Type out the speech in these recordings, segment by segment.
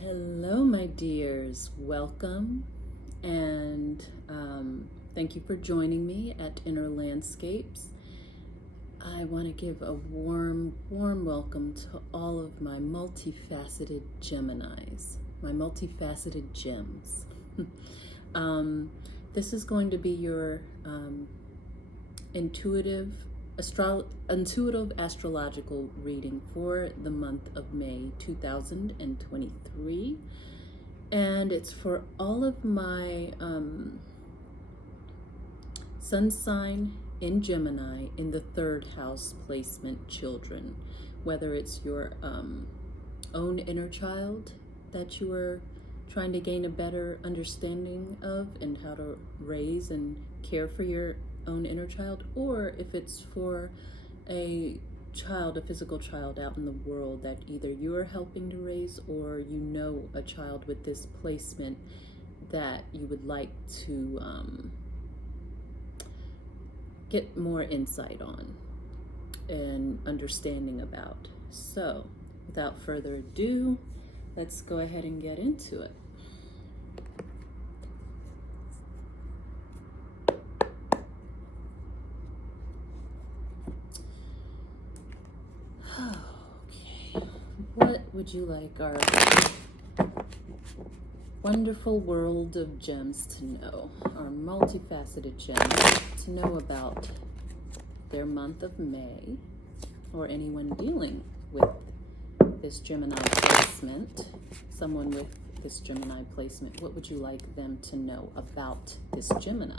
Hello, my dears. Welcome, and thank you for joining me at Inner Landscapes. I want to give a warm welcome to all of my multifaceted Geminis, my multifaceted gems. This is going to be your intuitive astrological reading for the month of May 2023, and it's for all of my sun sign in Gemini in the third house placement children, whether it's your own inner child that you are trying to gain a better understanding of and how to raise and care for your own inner child, or if it's for a child, a physical child out in the world that either you're helping to raise or you know a child with this placement that you would like to get more insight on and understanding about. So without further ado, let's go ahead and get into it. Okay, what would you like our wonderful world of gems to know, our multifaceted gems to know about their month of May, or anyone dealing with this Gemini placement, someone with this Gemini placement? What would you like them to know about this Gemini?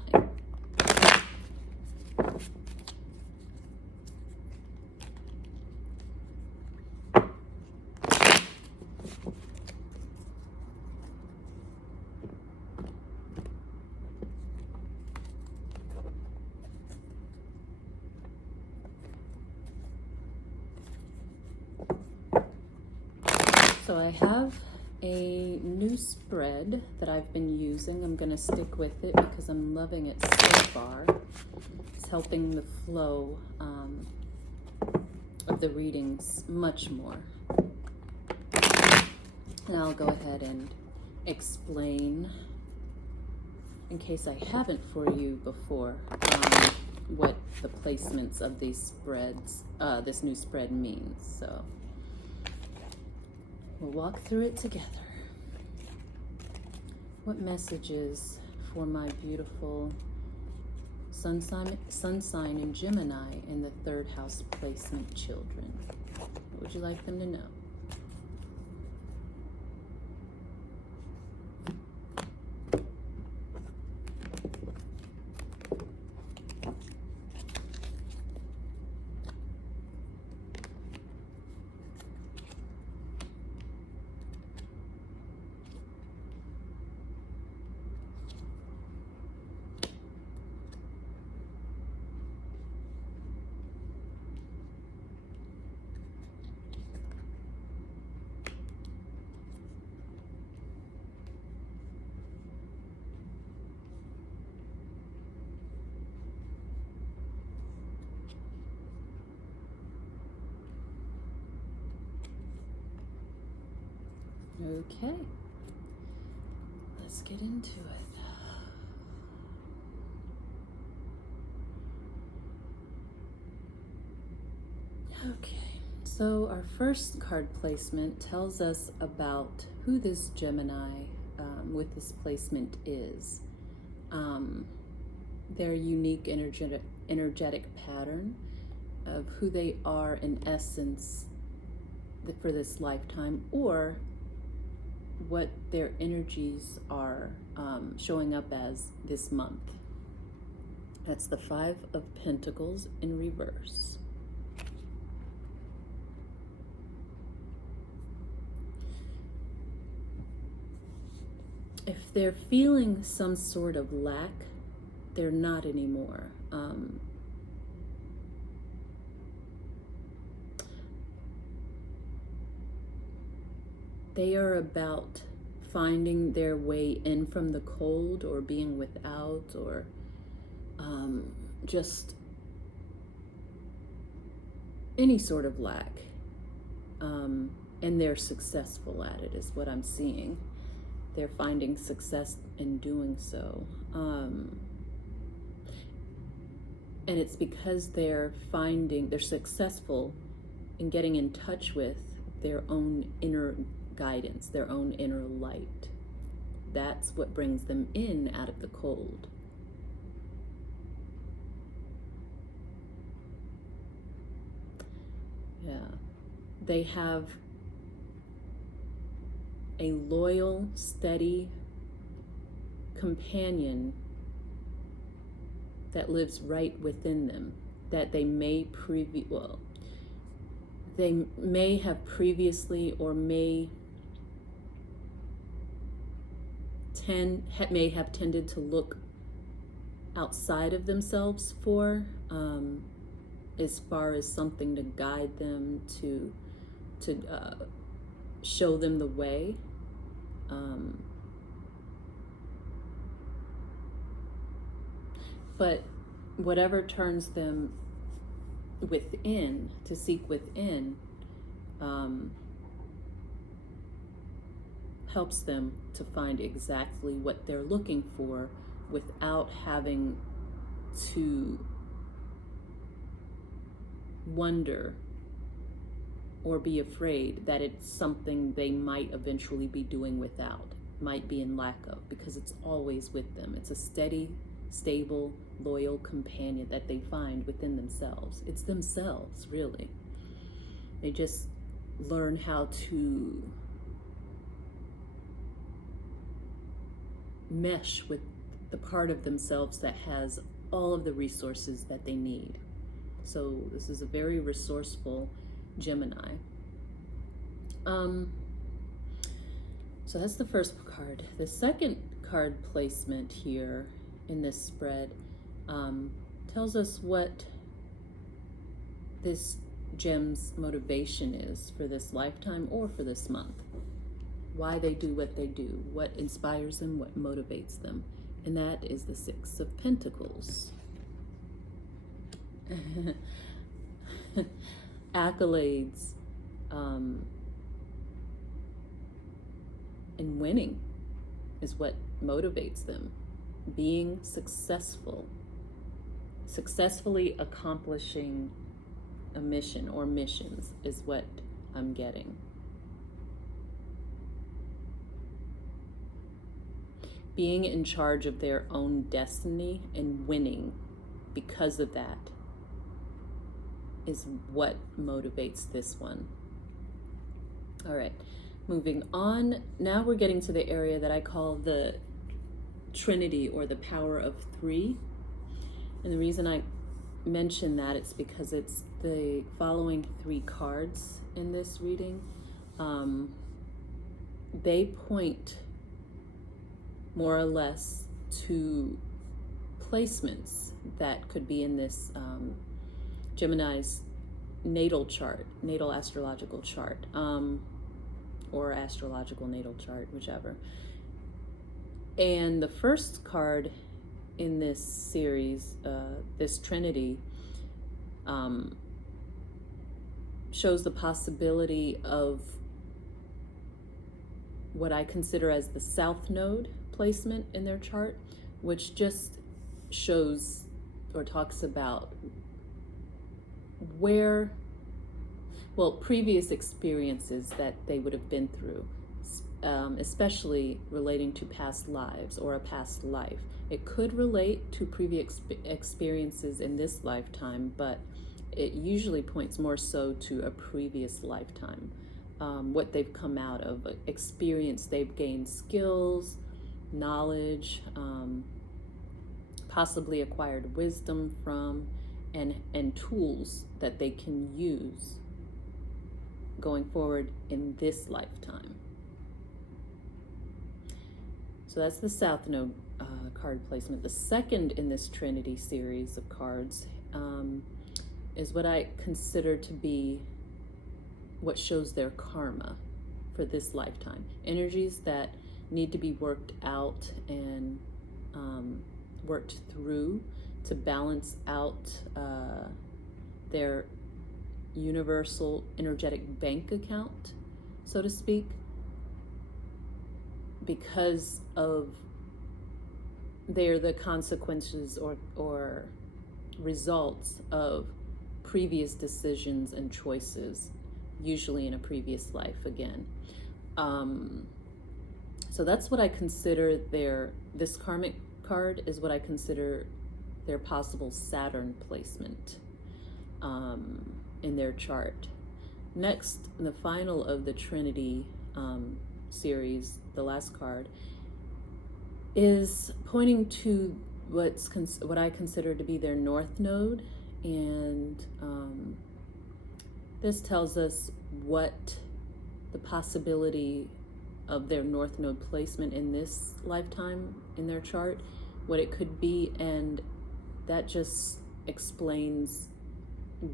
So I have a new spread that I've been using. I'm going to stick with it because I'm loving it so far. It's helping the flow of the readings much more. And I'll go ahead and explain, in case I haven't for you before, what the placements of these spreads, this new spread means. So we'll walk through it together. What messages for my beautiful sun sign in Gemini in the third house placement children? What would you like them to know? Okay, let's get into it. Okay, so our first card placement tells us about who this Gemini with this placement is. Their unique energetic pattern of who they are in essence for this lifetime, or what their energies are showing up as this month. That's the Five of Pentacles in reverse. If they're feeling some sort of lack, they're not anymore. They are about finding their way in from the cold, or being without, or just any sort of lack. and they're successful at it, is what I'm seeing. They're finding success in doing so. And it's because they're successful in getting in touch with their own inner guidance, their own inner light. That's what brings them in out of the cold. Yeah. They have a loyal, steady companion that lives right within them, that they may have previously, or may have tended to look outside of themselves for, as far as something to guide them, to show them the way. But whatever turns them within, to seek within, helps them to find exactly what they're looking for without having to wonder or be afraid that it's something they might eventually be doing without, might be in lack of, because it's always with them. It's a steady, stable, loyal companion that they find within themselves. It's themselves, really. They just learn how to mesh with the part of themselves that has all of the resources that they need. So this is a very resourceful Gemini. So that's the first card. The second card placement here in this spread tells us what this gem's motivation is for this lifetime or for this month. Why they do what they do, what inspires them, what motivates them. And that is the Six of Pentacles. Accolades, and winning is what motivates them. Being successful, successfully accomplishing a mission or missions is what I'm getting. Being in charge of their own destiny and winning because of that is what motivates this one. All right, moving on. Now we're getting to the area that I call the Trinity, or the power of three. And the reason I mention that, it's because it's the following three cards in this reading. They point more or less to placements that could be in this Gemini's natal chart, natal astrological chart, or astrological natal chart, whichever. And the first card in this series, this Trinity, shows the possibility of what I consider as the South Node placement in their chart, which just shows or talks about previous experiences that they would have been through, especially relating to past lives or a past life. It could relate to previous experiences in this lifetime, but it usually points more so to a previous lifetime, what they've come out of, experience they've gained, skills, knowledge, possibly acquired wisdom from, and tools that they can use going forward in this lifetime. So that's the South Node card placement. The second in this Trinity series of cards is what I consider to be what shows their karma for this lifetime. Energies that need to be worked out and worked through to balance out their universal energetic bank account, so to speak, because of they're the consequences or results of previous decisions and choices, usually in a previous life again. So that's what I consider this karmic card is what I consider their possible Saturn placement in their chart. Next, the final of the Trinity series, the last card, is pointing to what I consider to be their North Node, and this tells us what the possibility of their North Node placement in this lifetime in their chart, what it could be, and that just explains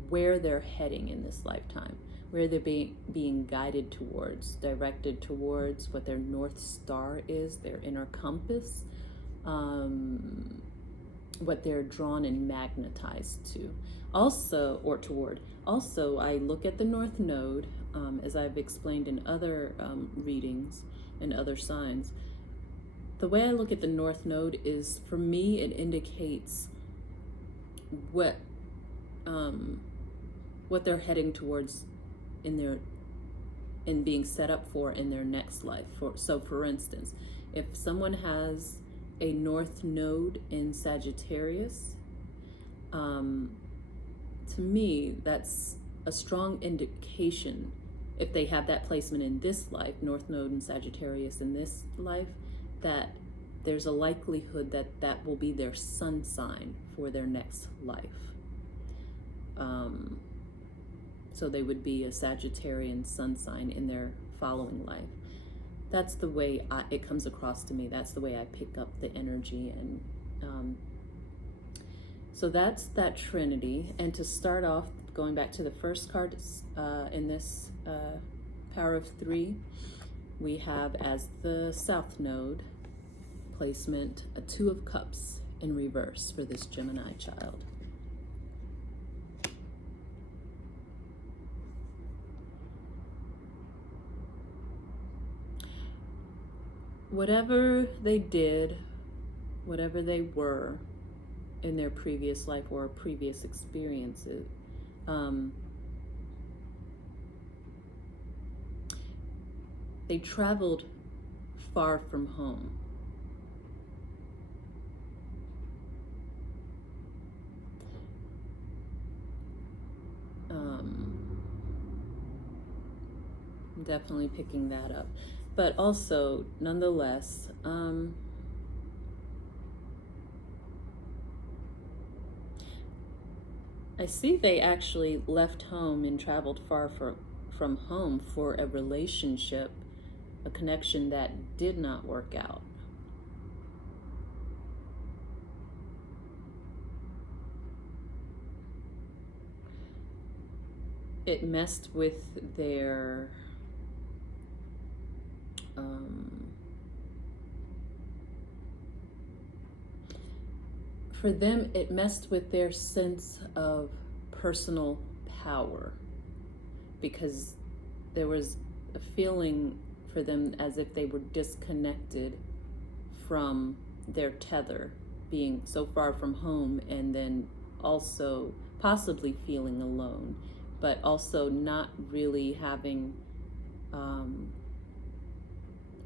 where they're heading in this lifetime, where they're being guided towards, directed towards, what their North Star is, their inner compass, what they're drawn and magnetized to. Also, or toward. Also, I look at the North Node, as I've explained in other readings and other signs. The way I look at the North Node is, for me, it indicates what they're heading towards in being set up for in their next life. So for instance, if someone has a North Node in Sagittarius, to me, that's a strong indication, if they have that placement in this life, North Node in Sagittarius in this life, that there's a likelihood that that will be their sun sign for their next life. So they would be a Sagittarian sun sign in their following life. That's the way it comes across to me. That's the way I pick up the energy. And so that's that Trinity. And to start off, going back to the first card in this Power of Three, we have as the South Node placement a Two of Cups in reverse for this Gemini child. Whatever they did, whatever they were in their previous life or previous experiences, they traveled far from home. I'm definitely picking that up. But also, nonetheless, I see they actually left home and traveled far from home for a relationship, a connection that did not work out. It messed with their for them, it messed with their sense of personal power, because there was a feeling for them as if they were disconnected from their tether, being so far from home, and then also possibly feeling alone, but also not really having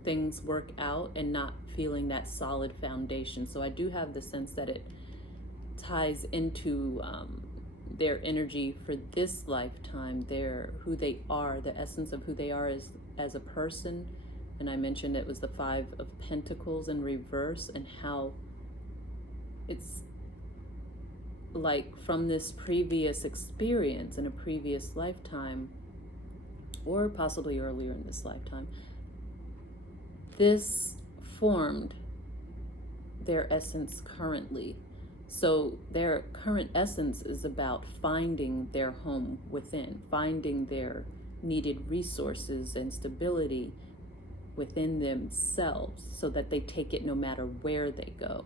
things work out and not feeling that solid foundation. So I do have the sense that it ties into their energy for this lifetime, who they are, the essence of who they are as a person. And I mentioned it was the Five of Pentacles in reverse, and how it's like from this previous experience in a previous lifetime, or possibly earlier in this lifetime, this formed their essence currently. So their current essence is about finding their home within, finding their needed resources and stability within themselves, so that they take it no matter where they go,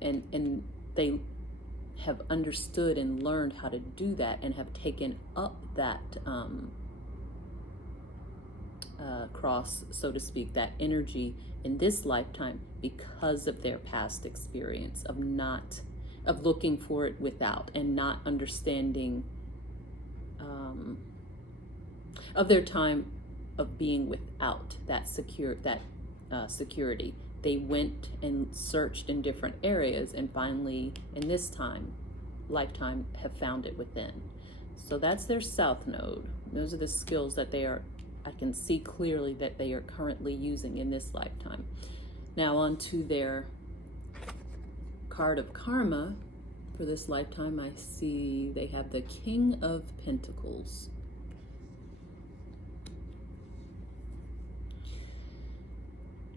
and they have understood and learned how to do that, and have taken up that cross, so to speak, that energy in this lifetime because of their past experience of looking for it without and not understanding of their time of being without that security. They went and searched in different areas and finally, in this lifetime, have found it within. So that's their South Node. Those are the skills that I can see clearly that they are currently using in this lifetime. Now on to their card of karma for this lifetime. I see they have the King of Pentacles.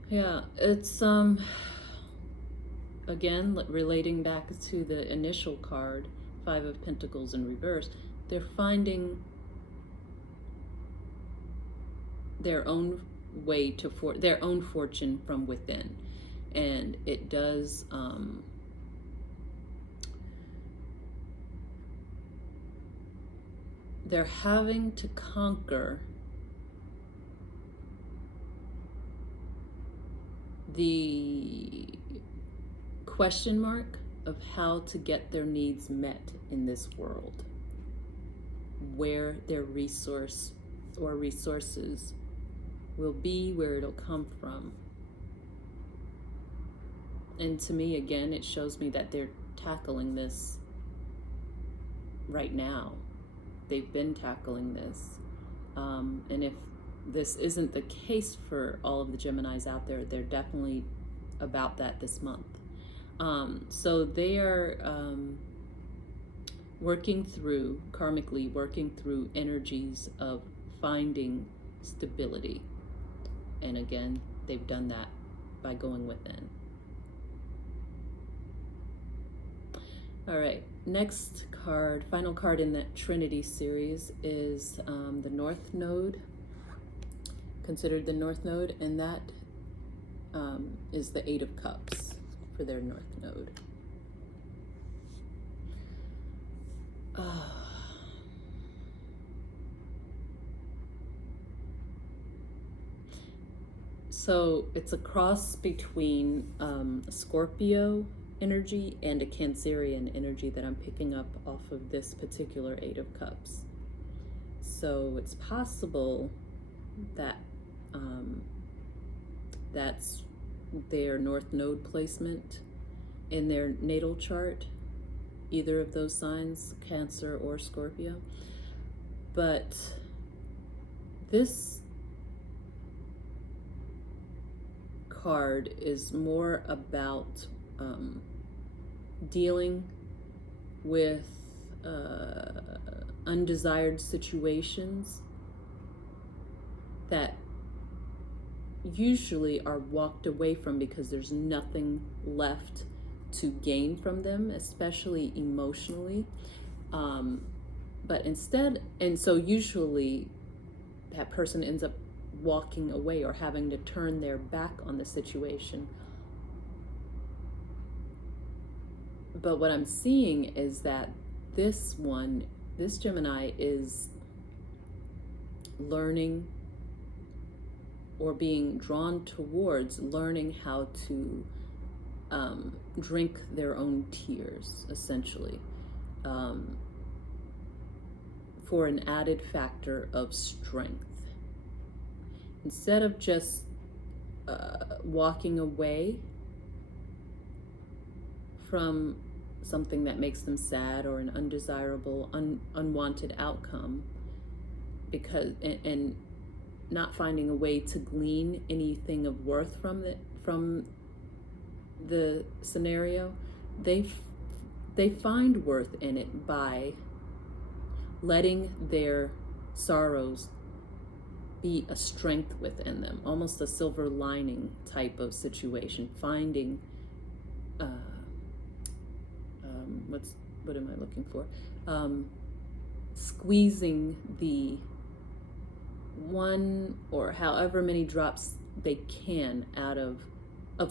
Yeah, it's again relating back to the initial card, Five of Pentacles in reverse. They're finding their own way to their own fortune from within, and it does they're having to conquer the question mark of how to get their needs met in this world, where their resource or resources will be, where it'll come from. And to me, again, it shows me that they're tackling this right now. They've been tackling this. And if this isn't the case for all of the Geminis out there, they're definitely about that this month. So they are karmically working through energies of finding stability. And again, they've done that by going within. All right, next card, final card in that Trinity series is the North Node, considered the North Node, and that is the Eight of Cups for their North Node. So it's a cross between a Scorpio energy and a Cancerian energy that I'm picking up off of this particular Eight of Cups. So it's possible that that's their North Node placement in their natal chart, either of those signs, Cancer or Scorpio. But this card is more about dealing with undesired situations that usually are walked away from because there's nothing left to gain from them, especially emotionally. But instead, and so usually that person ends up walking away or having to turn their back on the situation. But what I'm seeing is that this Gemini is learning or being drawn towards learning how to drink their own tears, essentially, for an added factor of strength. Instead of just walking away from something that makes them sad or an undesirable, unwanted outcome, because and not finding a way to glean anything of worth from the scenario, they find worth in it by letting their sorrows be a strength within them, almost a silver lining type of situation, finding what am I looking for? Squeezing the one or however many drops they can out of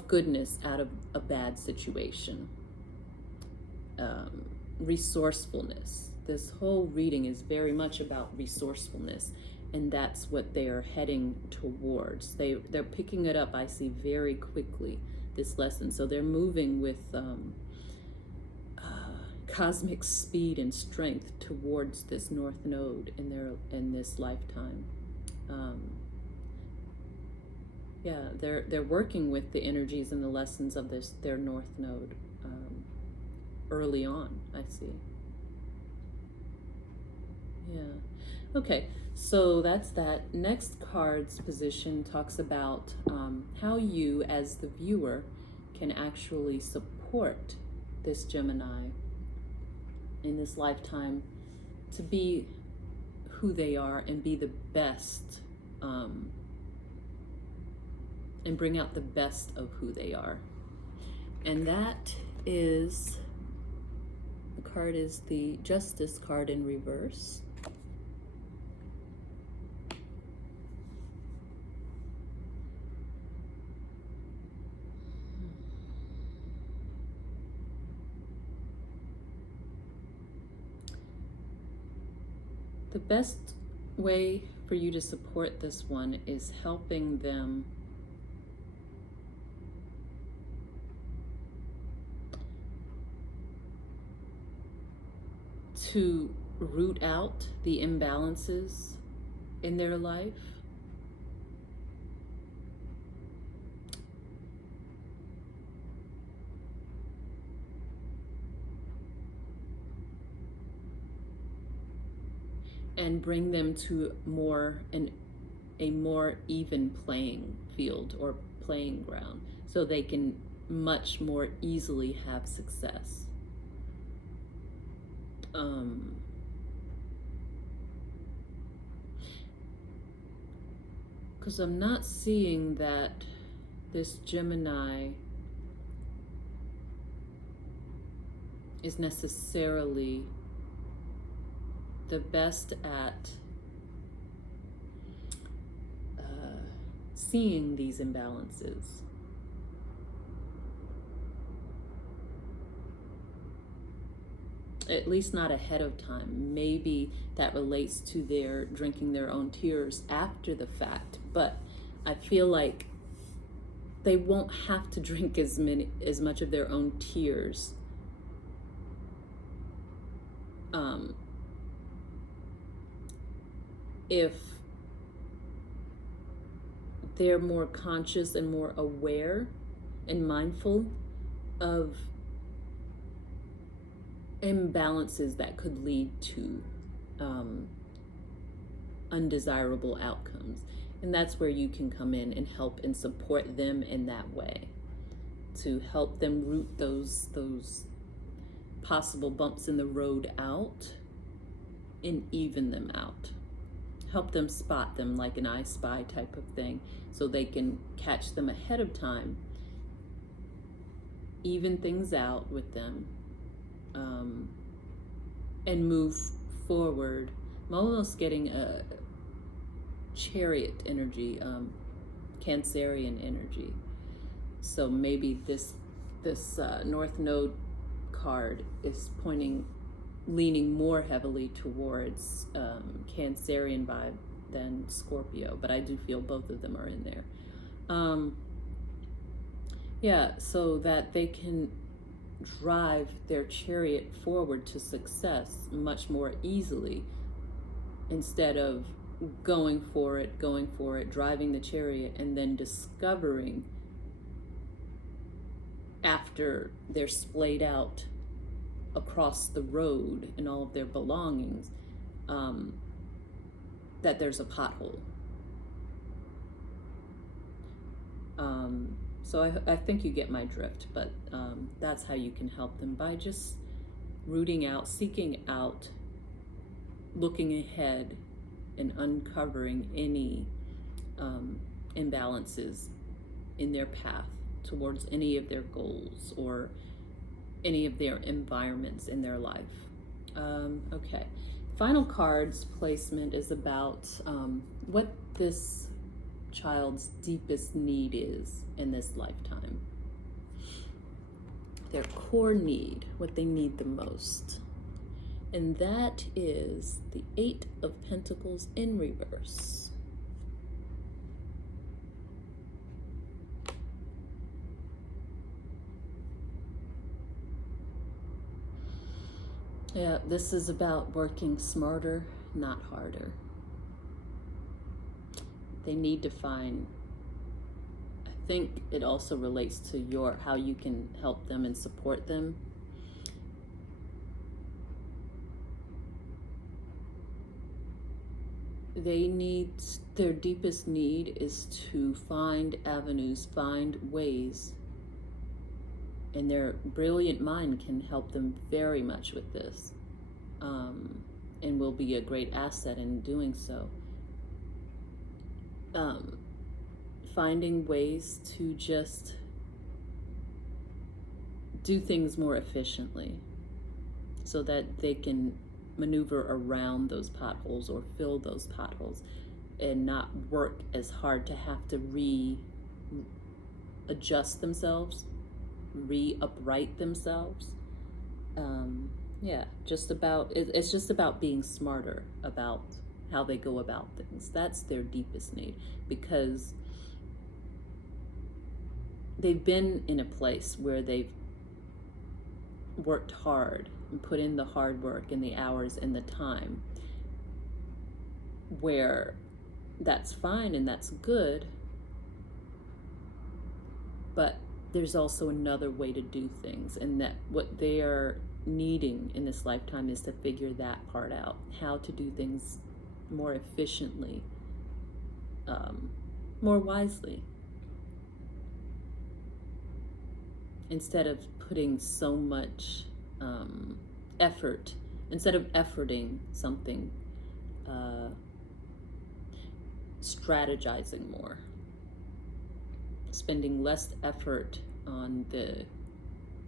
goodness out of a bad situation. Resourcefulness. This whole reading is very much about resourcefulness and that's what they are heading towards. They're picking it up, I see, very quickly, this lesson. So they're moving with cosmic speed and strength towards this North Node in this lifetime. Yeah, they're working with the energies and the lessons of their North Node early on, I see. Yeah. Okay, so that's that. Next card's position talks about how you, as the viewer, can actually support this Gemini in this lifetime to be who they are and be the best, and bring out the best of who they are. And that is, the card is the Justice card in reverse. The best way for you to support this one is helping them to root out the imbalances in their life. And bring them to a more even playing field or playing ground, so they can much more easily have success. Because I'm not seeing that this Gemini is necessarily the best at seeing these imbalances. At least not ahead of time. Maybe that relates to their drinking their own tears after the fact, but I feel like they won't have to drink as much of their own tears if they're more conscious and more aware and mindful of imbalances that could lead to undesirable outcomes. And that's where you can come in and help and support them in that way, to help them root those possible bumps in the road out and even them out. Help them spot them like an I Spy type of thing, so they can catch them ahead of time, even things out with them, and move forward. I'm almost getting a Chariot energy, Cancerian energy. So maybe this North Node card is leaning more heavily towards Cancerian vibe than Scorpio, but I do feel both of them are in there. Yeah, so that they can drive their chariot forward to success much more easily, instead of going for it, driving the chariot, and then discovering after they're splayed out across the road and all of their belongings, that there's a pothole. So I think you get my drift, but that's how you can help them, by just rooting out, seeking out, looking ahead, and uncovering any imbalances in their path towards any of their goals or any of their environments in their life. Okay, final card's placement is about what this child's deepest need is in this lifetime. Their core need, what they need the most. And that is the Eight of Pentacles in reverse. Yeah, this is about working smarter, not harder. They need to find, I think it also relates to how you can help them and support them. Their deepest need is to find avenues, find ways, and their brilliant mind can help them very much with this, and will be a great asset in doing so. Finding ways to just do things more efficiently so that they can maneuver around those potholes or fill those potholes and not work as hard to have to readjust themselves, re-upright themselves. It's just about being smarter about how they go about things. That's their deepest need, because they've been in a place where they've worked hard and put in the hard work and the hours and the time, where that's fine and that's good, but there's also another way to do things, and that what they are needing in this lifetime is to figure that part out, how to do things more efficiently, more wisely, instead of putting so much effort, instead of efforting something, strategizing more, spending less effort on the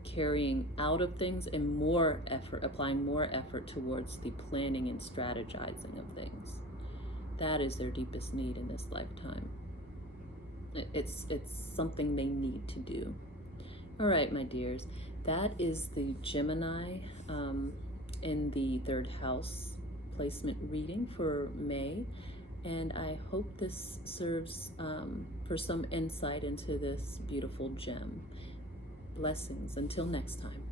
carrying out of things and more effort, applying more effort towards the planning and strategizing of things. That is their deepest need in this lifetime. It's something they need to do. All right, my dears, that is the Gemini in the third house placement reading for May. And I hope this serves for some insight into this beautiful gem. Blessings. Until next time.